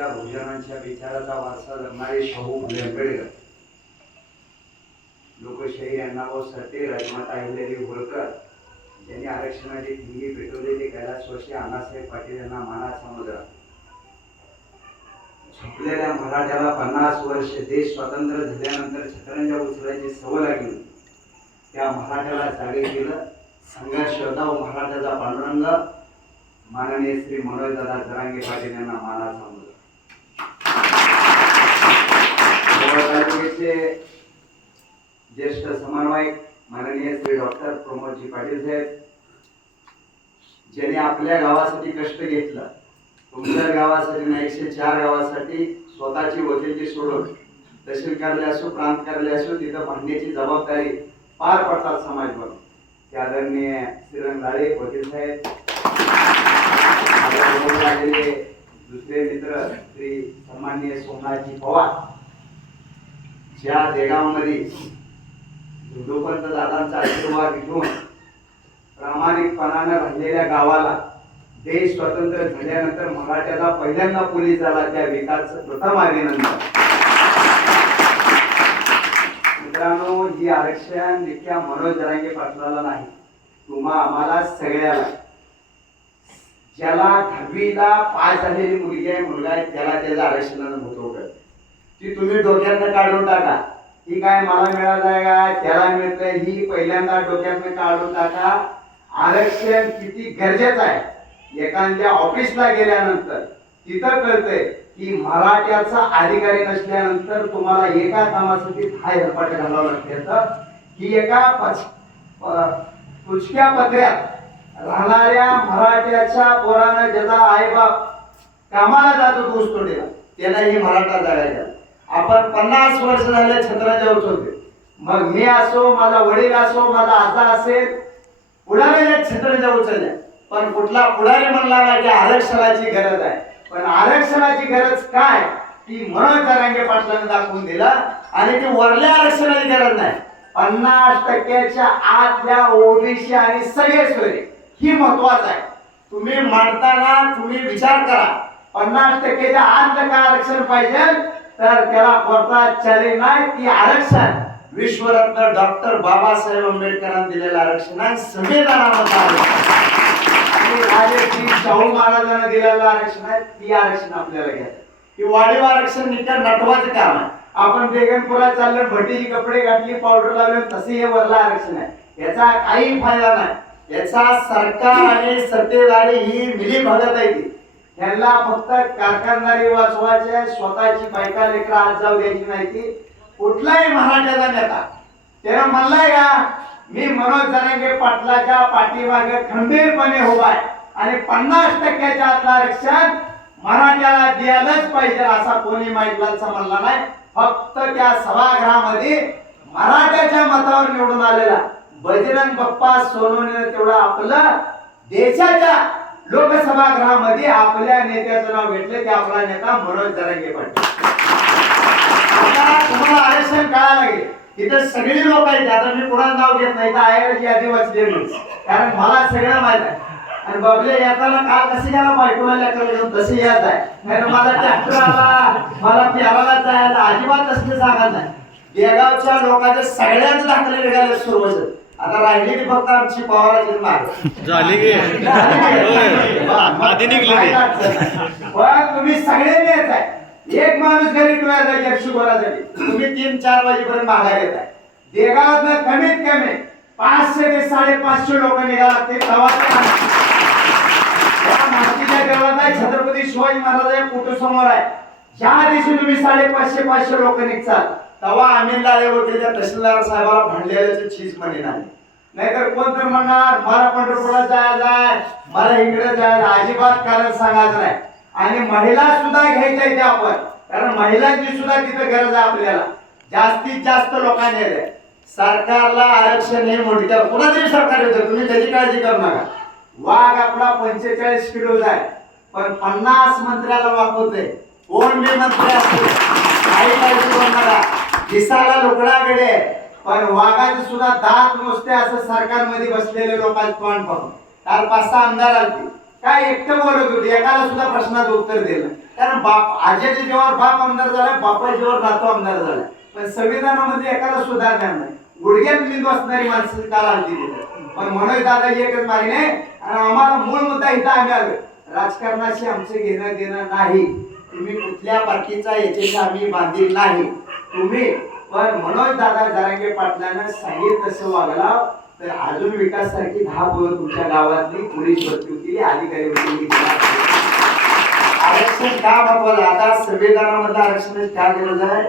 आमच्या बहुजनांच्या विचाराचा वारसा जमणारे शाहू फुले आंबेडकर. लोकशाही अण्णाभाऊ साठे राजमाता अहिल्यादेवी होळकर ज्यांनी आरक्षणाची ठिंगी पेटवलेले कैलासवासी अण्णासाहेब पाटील यांना माना समुद्र. झोपलेल्या मराठ्याला पन्नास वर्ष देश स्वतंत्र झाल्यानंतर छत्रंजा उचलायची सवय लागली. त्या मराठ्याला जागे केलं. संघर्ष होता व मराठ्याचा पांडुरंग. माननीय श्री मनोजदादा जरांगे पाटील यांना माना समुद्र. जवळ ज्येष्ठ समन्वयक माननीय श्री डॉक्टर प्रमोदजी पाटील साहेब ज्याने आपल्या गावासाठी कष्ट घेतलं तुमच्या गावासाठी ना एकशे चार गावासाठी स्वतःची वकिलची सोडून तहसील कार्यालय असो प्रांत कार्यालय असो तिथं भांडण्याची जबाबदारी पार पडतात समाज म्हणून. ते आदरणीय श्रीरंग लाळे वकील साहेब दुसरे मित्र श्री सन्माननीय सोमनाथजी पवार ज्या देगावमध्ये धोंडोपंत दादांचा आशीर्वाद घेऊन प्रामाणिकपणानं राहिलेल्या गावाला देश स्वतंत्र झाल्यानंतर मराठ्याला पहिल्यांदा पोलीस झाला त्या विकास प्रथम आलेनंतर मित्रांनो ही आरक्षण इतक्या मनोज जरांगे पाटलाला नाही तुम्हा आम्हाला सगळ्याला. ज्याला दहावीला पास झालेली मुलगी आहे मुलगा आहे त्याला त्याचं आरक्षणानं होतो ती तुम्ही डोक्यातनं काढून टाका. ही काय मला मिळालं आहे का? त्याला मिळतंय. ही पहिल्यांदा डोक्यातनं काढून टाका. आरक्षण किती गरजेचं आहे. एखाद्या ऑफिसला गेल्यानंतर तिथं कळतंय की मराठ्याचा अधिकारी नसल्यानंतर तुम्हाला एका कामासाठी दहा हेलपाटे घालावं लागते. की एका पच पुचक्या पत्र्यात राहणाऱ्या मराठ्याच्या पोरानं ज्याचा आईबाप कामाला जातो तो ऊसतोडीला त्याला ही मराठा जगायचा आपण पन्नास वर्ष झाले छत्राच्या होते मग मी असो माझा वडील असो माझा आजा असेल पुढाऱ्याने छत्रजाऊच उचलल्या. पण कुठला पुढारी म्हणला नाही की आरक्षणाची गरज आहे. पण आरक्षणाची गरज काय? ती म्हणून जरांगे पाटलाने दाखवून दिला आणि ती वरल्या आरक्षणाची गरज नाही. पन्नास टक्क्याच्या आतल्या ओबीसी आणि सगळे सोयरे ही महत्वाचं आहे. तुम्ही मांडताना तुम्ही विचार करा. पन्नास टक्क्याच्या आतलं का आरक्षण पाहिजे? तर त्याला कोणता चॅलेंज नाही की आरक्षण. विश्वरत्न डॉक्टर बाबासाहेब आंबेडकरांनी दिलेलं आरक्षण आहे संविधानामध्ये आरक्षण. आणि शाहू महाराजांना दिलेलं आरक्षण आहे ती आरक्षण आपल्याला घ्यायचं. की वाढीव आरक्षण निकट नटवाचं काम आहे. आपण बेगमपुरात चाललं भटीची कपडे घातली पावडर लावले तसे हे वरला आरक्षण आहे. याचा काही फायदा नाही. याचा सरकार आणि सत्तेधारी ही मिली भगत आहे ती. त्यांना फक्त कारखानदारी वाचवायचे स्वतःची बायका लेकरं आज जाऊ द्यायची नाही ती कुठलाही मराठ्याचा नेता. त्याला म्हणलाय का मी मनोज जरांगे पाटलाच्या पाठीमागे खंबीरपणे उभा आहे आणि पन्नास टक्क्याच्या आतला आरक्षण मराठ्याला द्यायलाच पाहिजे असा कोणी माईकलालचा म्हणला नाही. फक्त त्या सभागृहामध्ये मराठ्याच्या मतावर निवडून आलेला बजरंग बाप्पा सोनवणे तेवढं आपलं देशाच्या लोकसभागृहामध्ये आपल्या नेत्याचं नाव भेटले ते आपला नेता मनोज जरांगे पाटील. आता तुम्हाला आरक्षण कळायला लागेल. इथे सगळी लोक आहेत आता मी कोणाचं नाव घेत नाही तर आयोगाची यादी वाचलेली कारण मला सगळं माहीत आहे. आणि बबले येताना काल कसे गेला बायकोला लेकरं तसे येत आहे. कारण मला ट्रॅक्टर आला मला पेराला जायला अजिबात तसले सांगत नाही. बेळगावच्या लोकांचे सगळ्यांचे दाखले निघाले सुरुवात आता राहिलेली फक्त आमची पवाराची झाली की. आधी निघले. पण तुम्ही सगळे येत आहे एक माणूस घरी ठेवायचा एकशे गोरासाठी तुम्ही तीन चार वाजेपर्यंत मागायला येत आहे देगावात कमीत कमी पाचशे ते साडेपाचशे लोक निघाला ते आहे. छत्रपती शिवाजी महाराज फोटो समोर आहे. ज्या दिवशी तुम्ही साडेपाचशे पाचशे लोक निघचाल तेव्हा आम्ही लाळे होते त्या तहसीलदार साहेबाला भांडलेल्याचे चीज म्हणे नाही. नाहीतर कोण तर म्हणणार मला पंढरपुरात जायचं आहे मला इकडे जायचं अजिबात कारण सांगायचं नाही. आणि महिला सुद्धा घ्यायच्या इथे आपण कारण महिलांची सुद्धा तिथे गरज आहे आपल्याला. जास्तीत जास्त लोकांनी आहे सरकारला आरक्षण हे मोठी कुणातरी सरकार येतं तुम्ही त्याची काळजी करू नका. वाघ आपला पंचेचाळीस किलो आहे पण पन्नास मंत्र्याला वापरतोय कोण मी मंत्री असते काही काळजी करू नका दिसाला लोकडाकडे आहे. पण वाघाचे सुद्धा दात नुसते असं सरकारमध्ये बसलेले लोकांचं तोंड पाहून. काल पाच सहा आमदार आले काय एकटं बोलत होते? एकाला सुद्धा प्रश्नाचं उत्तर दिलं कारण बाप आजीच्या जेव्हा बाप आमदार झाला बापा जेव्हा नातो आमदार झाला. पण संविधानामध्ये एकाला सुधारणार नाही. गुडघ्यात लिंदू असणारी माणसं काल आली तिथं. पण मनोज दादा एकच मागणे आणि आम्हाला मूळ मुद्दा इथं आम्ही आलो राजकारणाशी आमचं घेणं देणं नाही. तुम्ही कुठल्या पार्टीचा याच्याशी आम्ही बांधील नाही. तुम्ही पण मनोज दादा जरांगे पाटलानं सांगितलं तसं वागला तर अजून विकास सारखी दहा पोरं तुमच्या गावातली पोलीस भरती होती अधिकारी होती आरक्षण का महत्वाचं? आता संविधानामध्ये आरक्षण का गरज आहे?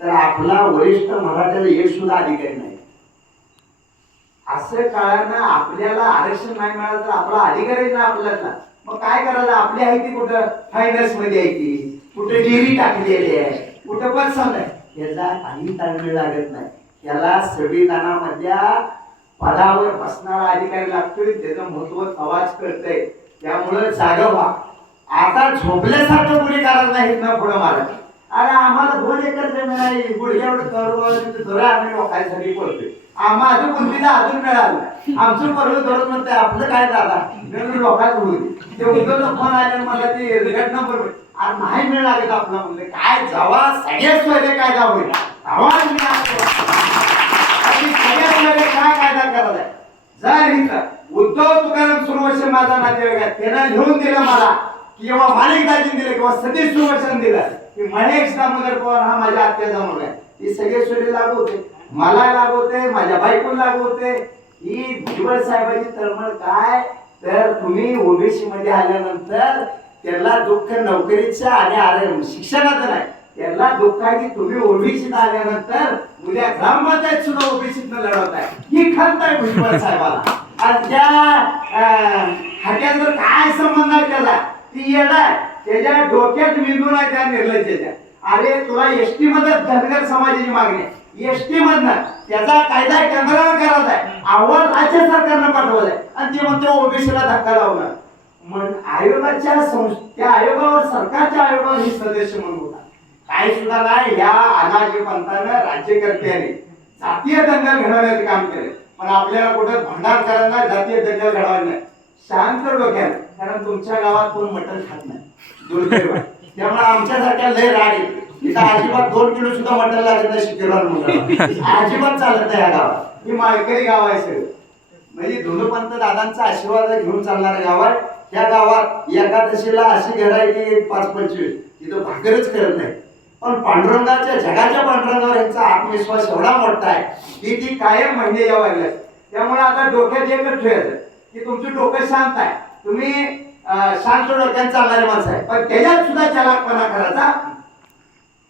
तर आपला वरिष्ठ मराठ्याला एक सुद्धा अधिकारी नाही. असं काळानं आपल्याला आरक्षण नाही मिळालं तर आपला अधिकारी नाही आपल्याला. मग काय करायला आपली आहे ती कुठं? फायनान्समध्ये आहे ती. कुठं डेअरी टाकलेली आहे. कुठं पण सांगाय याचा काही ताळमेळ लागत नाही. याला संविधानामधल्या पदावर बसणारा अधिकारी लागतोय त्याचं महत्त्व आवाज करतय त्यामुळं जागा व्हा. आता झोपल्यासारखं कोणी करत नाहीत ना पुढं मला अरे आम्हाला दोन एकर जमीन आहे गुडघ्यावर करोड धोरण आम्ही लोकांसाठी बोलतोय आम्हा अजून कोणतीला अजून मिळालं आमचं पर्व धोरण म्हणते आपलं काय दादा? लोकांना लोकांचं होईल. ते उद्योग फोन आले मला ते रिगट नंबर अरे नाही मिळाले आपला म्हणले काय जावा सगळ्याच सोयरे कायदा होईल. आवाज मी सगळ्यात काय कायदा करायचा जर इथं उद्धव तुकाराम सुरवंश माझा नातेवाईक आहे त्यानं लिहून दिलं मला किंवा माणिक दाजीने दिलं किंवा सतीश सुरवंशन दिलं की महेश दामोदर पवार हा माझ्या आत्याचा मुलगा आहे. ही सगळे सुरे लागू होते. मला लागू होते माझ्या बायकोला लागू होते. ही भुजबळ साहेबांची तळमळ काय? तर तुम्ही ओबीसी मध्ये आल्यानंतर त्याला दुःख नोकरीचं आणि आरे- शिक्षणाचं नाही. त्याला दुःख आहे की तुम्ही ओबीसीत आल्यानंतर उद्या ग्रामपंचायत सुद्धा ओबीसीत लढवत आहे. ही खंत आहे भुजबळ साहेबाला. आणि त्या अं, काय संबंध आहे त्याला ती येणार त्याच्या डोक्यात मेंदू नाही त्या निर्लज्जेच्या. अरे तुला एसटी मध्ये धनगर समाजाची मागणी आहे. एसटी मधनं त्याचा कायदा केंद्रावर करायचा आहे. अहवाल राज्य सरकारनं पाठवलाय. आणि ते म्हणते ओबीसीला धक्का लावणार. मग आयोगाच्या त्या आयोगावर सरकारच्या आयोगावर ही सदस्य म्हणून होता. काय सुद्धा नाही या अनाजी पंथानं राज्यकर्त्याने जातीय दंगल घडवण्याचं काम केले. पण आपल्याला कुठं भंडारकरांना जातीय दंगल घडवायला नाही. शांत डोक्यात कारण तुमच्या गावात कोण मटण खात नाही. दुर्दैव. त्यामुळे आमच्यासारख्या लय राग येते. अजिबात दोन किलो सुद्धा मटण लागत नाही शिकेरवाड अजिबात चालत नाही या गावात. ही माळकरी गाव आहे सगळं म्हणजे धुनुपंत दादांचा आशीर्वाद घेऊन चालणारं गाव आहे. या गावात एकादशीला अशी घर की पाच पंचवीस. तिथं भाकरच करत नाही. पण पांडुरंगाच्या जगाच्या पांडुरंगावर यांचा आत्मविश्वास एवढा मोठा आहे की ती कायम म्हणजे यावं वागल्यात त्यामुळे आता डोक्यात एकच ठेवायचं की तुमचं डोकं शांत आहे. तुम्ही शांत डोक्यात चालणारे माणसं आहे. पण त्याच्यात सुद्धा चलाकपणा करायचा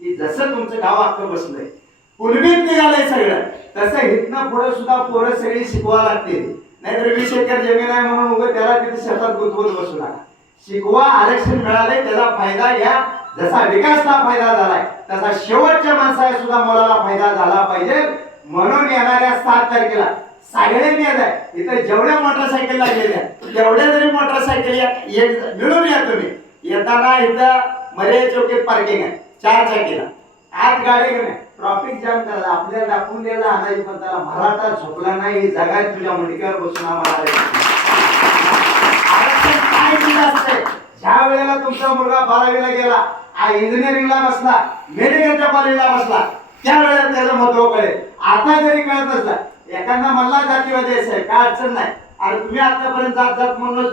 की जसं तुमचं गाव अख्खं बसलंय. कुलबीत निघालंय सगळं. तसं हितनं पुढे सुद्धा पोरं सगळी शिकवा लागते नाहीतर वीस एकर जमीन आहे म्हणून उगं त्याला तिथे शेतात गुंतवून बसू नका. शिकवा आरक्षण मिळालंय त्याचा फायदा घ्या. जसा विकासला फायदा झालाय तसा शेवटच्या माणसाला सुद्धा मुलाला फायदा झाला पाहिजे. म्हणून येणाऱ्या सात तारखेला सगळ्यांनी आहे. इथं जेवढ्या मोटरसायकल गेल्या तेवढ्या जरी मोटरसायकल या- एक मिळून या तुम्ही. येताना इथं मर्यादा चौकीत पार्किंग आहे चार चाकीला. आत गाडी नाही ट्रॉफिक जाम करायला आपल्याला दाखवून द्यायला आणायची पण त्याला मराठा झोपला नाही जगात तुझ्या मुंडक्यावर बसून आम्हाला ज्या वेळेला तुमचा मुलगा बारावीला गेला हा इंजिनिअरिंगला बसला मेडिकलच्या कॉलेजला बसला त्या वेळेला त्याचं महत्त्व कळेल. आता जरी कळत नसला एखादा मला जातीवादी यायचं आहे काय अडचण नाही. अरे तुम्ही आतापर्यंत जात जात म्हणून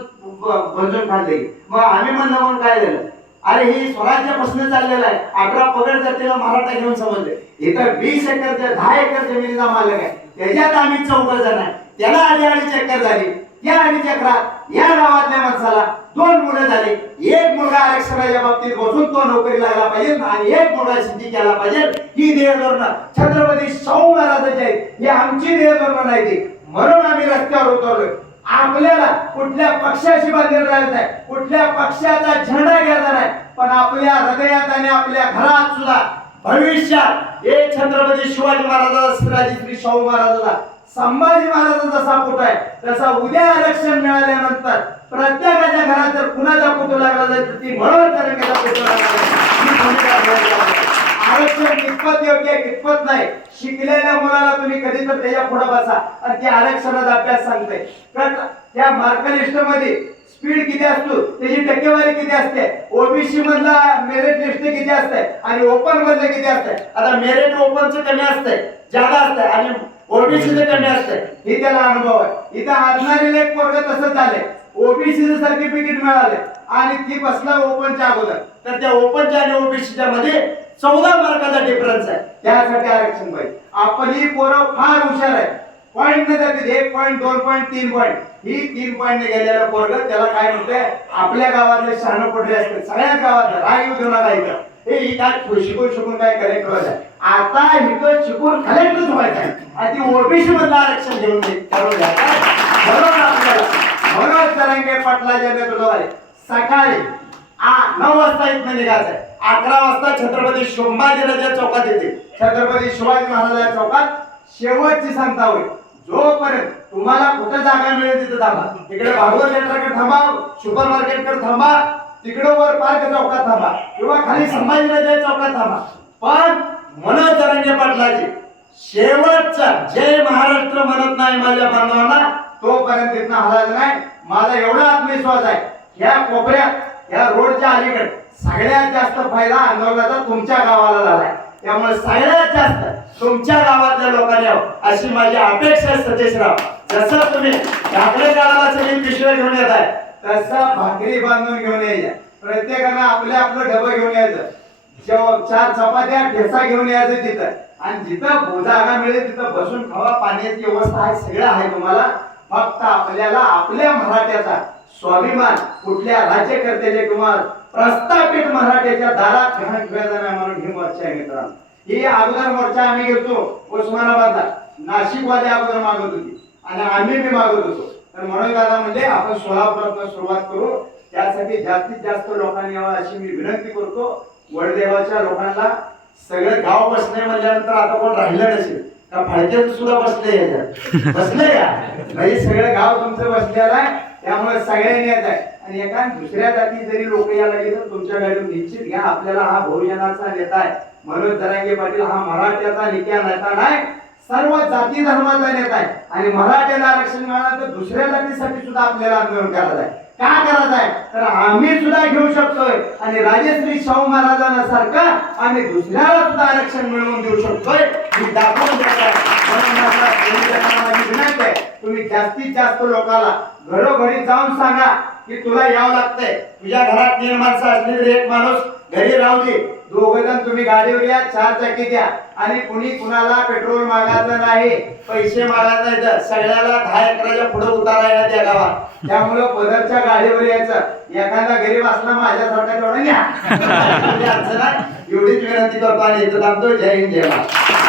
बंधून खाल्ले मग आम्ही म्हणलं म्हणून काय झालं? अरे ही स्वराज्य प्रश्न चाललेला आहे. अठरा पगड जातीला मराठा घेऊन समजले. इथं वीस एकर दहा एकर जमिनीचा मालक आहे. त्याच्यात आम्ही चौघ जण आहे. त्याला आधी अडीच एकर झाली. या अडीच चक्रात या गावातल्या माणसाला दोन मुलं झाली. एक मुलगा आरक्षणाच्या बाबतीत बसून तो नोकरी लागला पाहिजे आणि एक मुलगा सिद्धी केला पाहिजे. ही ध्येय धोरण छत्रपती शाहू महाराजांची आहेत. ही आमची ध्येय धोरण नाही ती. म्हणून आम्ही रस्त्यावर उतरलोय आपल्याला कुठल्या पक्षाशी बांधील राहायचं नाही. कुठल्या पक्षाचा झेंडा घ्यायचा नाही. पण आपल्या हृदयात आणि आपल्या घरात सुद्धा भविष्यात हे छत्रपती शिवाजी महाराजाचा शिवाजी श्री शाहू महाराजाचा संभाजी महाराजांचा जसा फोटो आहे. तसा उद्या आरक्षण मिळाल्यानंतर प्रत्येकाच्या घरात जर कुणाचा फोटो लागला जाईल तर ती म्हणून तालुक्याचा फोटो लागला. आरक्षण कितपत योग्य आहे कितपत नाही शिकलेल्या मुलाला तुम्ही कधी तर त्याच्या पुढे बसा. आणि ते आरक्षणाचा अभ्यास सांगते त्या मार्कलिस्टमध्ये स्पीड किती असतो त्याची टक्केवारी किती असते? ओबीसी मधला मेरिट लिस्ट किती असते? आणि ओपन मधलं किती असते? आता मेरिट ओपनचं कमी असतंय जादा असतंय आणि ओबीसीचं कमी असतंय हे त्याला अनुभव आहे. इथं आजणारीला एक पोरग तसंच झाले ओबीसीचं सर्टिफिकेट मिळाले आणि ती बसला ओपनच्या अगोदर. तर त्या ओपनच्या आणि ओबीसीच्या मध्ये चौदा मार्काचा डिफरन्स आहे. त्यासाठी आरक्षण पाहिजे. आपली पोरं फार हुशार आहे पॉईंट न जाते एक पॉईंट दोन पॉईंट तीन पॉईंट ही तीन पॉईंट ने गेलेला पोरग त्याला काय म्हणतोय? आपल्या गावातले शहाणं पडले असते सगळ्याच गावातले. राग येऊ देऊ नका इथं. हे ही काय शिकून शिकून काय कलेक्टर आहे आता इथं शिकून कलेक्टच व्हायचं आहे. आणि ती ओबीसी मधलं आरक्षण घेऊन ये- करून बरोबर आपल्याला. मनोज तरंगे पाटलाच्या नेतृत्वाखाली सकाळी नऊ वाजता इथनं निघायचंय अकरा वाजता छत्रपती संभाजीराजा चौकात येते. छत्रपती शिवाजी महाराजा चौकात शेवटची सांगता होईल. जोपर्यंत तुम्हाला कुठे जागा मिळेल तिथं थांबा. तिकडे भागवत थिएटरकडे थांबा सुपर मार्केटकडे थांबा तिकडे वर पार्क चौकात थांबा किंवा खाली संभाजीराजा चौकात थांबा. पण मनोज तरंगे पाटलाजी शेवटचा जय महाराष्ट्र म्हणत नाही माझ्या बांधवांना तोपर्यंत तिथं हलायचं नाही. माझा एवढा आत्मविश्वास आहे. या कोपऱ्यात या रोडच्या अलीकडे सगळ्यात जास्त फायदा आंदोलनाचा तुमच्या गावाला झालाय. त्यामुळे सगळ्यात जास्त तुमच्या गावातल्या लोकांनी अशी माझी अपेक्षा आहे सतीशराव. जसं तुम्ही आपल्या गावाला सगळी पिशव्या घेऊन येत आहे तसं भाकरी बांधून घेऊन यायच्या प्रत्येकानं आपलं आपलं डबं घेऊन यायचं. जेव्हा चार चपात्या ठेसा घेऊन यायचं तिथं. आणि जिथं जागा मिळेल तिथं बसून खावा पाण्याची व्यवस्था आहे सगळं आहे तुम्हाला. फक्त आपल्याला आपल्या मराठ्याचा स्वाभिमान कुठल्या राज्यकर्त्याचे किंवा प्रस्थापित मराठ्याच्या दारात घाण ठेवायचा म्हणून ही मोर्चा आहे मित्रांनो. ही अगोदर मोर्चा आम्ही घेतो उस्मानाबादला. नाशिकवाले अगोदर मागत होती आणि आम्ही बी मागत होतो. तर म्हणून दादा म्हणजे आपण सोलापुरातून सुरुवात करू. त्यासाठी जास्तीत जास्त लोकांनी यावं अशी मी विनंती करतो. वडदेवाच्या लोकांना सगळे गाव बसले म्हणल्यानंतर आता कोण राहिलं नसेल का फाळक्यात सुद्धा बसले याच्यात. बसले का म्हणजे सगळं गाव तुमचं बसलेलं आहे. त्यामुळे सगळ्यांनी येत आहे. आणि एका दुसऱ्या जाती जरी लोक या लागले तर तुमच्या गाडीवर निश्चित घ्या आपल्याला हा बहुजनाचा नेता आहे. मनोज दरांगे पाटील हा मराठ्याचा नेत्या नेता नाही सर्व जाती धर्माचा नेता आहे. आणि मराठ्याला आरक्षण मिळालं तर दुसऱ्या जातीसाठी सुद्धा आपल्याला आंदोलन करायचं आहे. का करायचं आहे? तर आम्ही सुद्धा घेऊ शकतोय. आणि राजश्री शाहू महाराजांना सारखं आम्ही दुसऱ्याला सुद्धा आरक्षण मिळवून देऊ शकतोय. दाखवून देत. आहे. म्हणून माझी विनंती आहे. तुम्ही जास्तीत जास्त लोकांना घरोघरी जाऊन सांगा की तुला यावं लागतंय. तुझ्या घरात तीन माणसं असलेली एक माणूस घरी राहू दे. दोघ जण तुम्ही गाडीवर या चार चाकी द्या. आणि कुणी कुणाला पेट्रोल मागायचं नाही पैसे मागायचं नाही तर सगळ्याला दहा एकराच्या पुढे उतारायला त्या गावात. त्यामुळं पदरच्या गाडीवर यायचं. एखादा गरीब असला माझ्यासारखा तेवढा न्या. एवढीच विनंती करतो आणि इथं थांबतो. जय हिंद जय महाराज